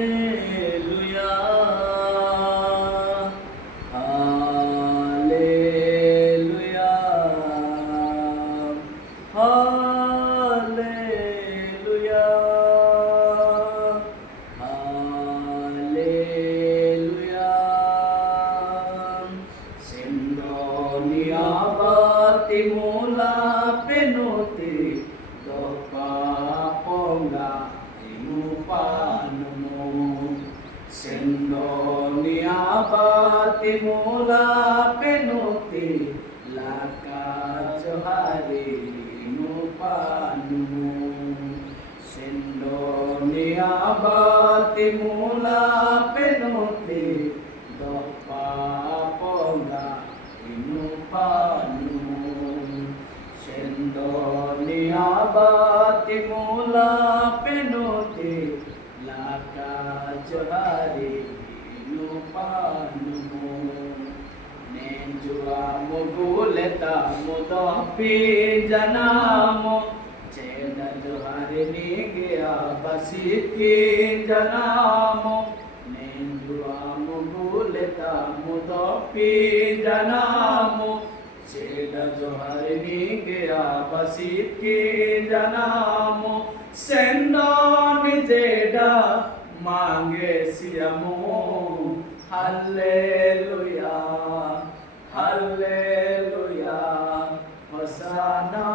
hallelujah hallelujah hallelujah hallelujah सिंदोनिया बातिमूला पेनोते dopa ponga inupanumu sendonia bati mula penuti laka johari inupanumu sendonia bati mula penuti dopa ponga inupanumu sendonia bati mula penuti laka johari inupanumu nenjua muguleta mudopi janamo ceda johari nigia basiki janamo nenjua muguleta mudopi janamo ceda johari nigia basiki janamo sendoni jeda mange siamu haleluya haleluya hosana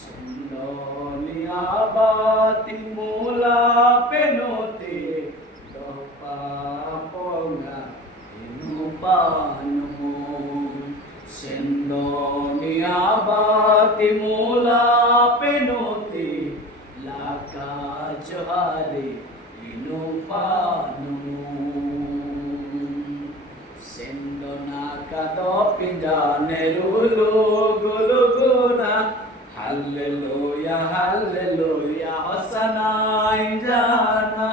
sendoni abati mula penuti dopa ponga inupanumu sendoni abati mula penuti laka johari inupanumu sendona kato pinjane rulu guluguna haleluya haleluya hosana injana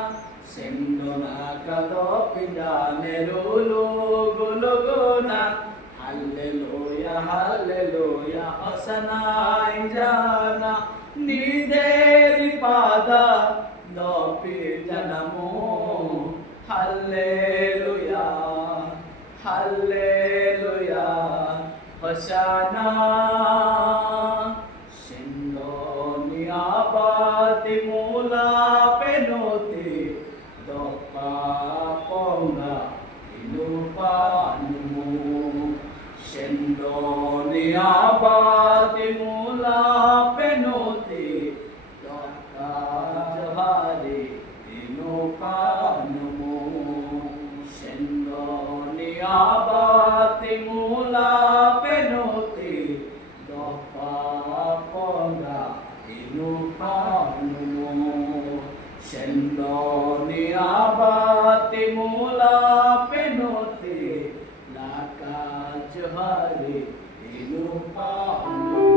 sendona kato pinjane rulu guluguna haleluya haleluya hosana injana nideri pada dopi janamu haleluya haleluya hosana sendoni abati mula penuti dopa ponga inupanumu sendoni abati mula penuti doka johari inupanumu sendoni abati mula penuti dopa ponga inupanumu sendoni abati mula penuti laka johari inupanumu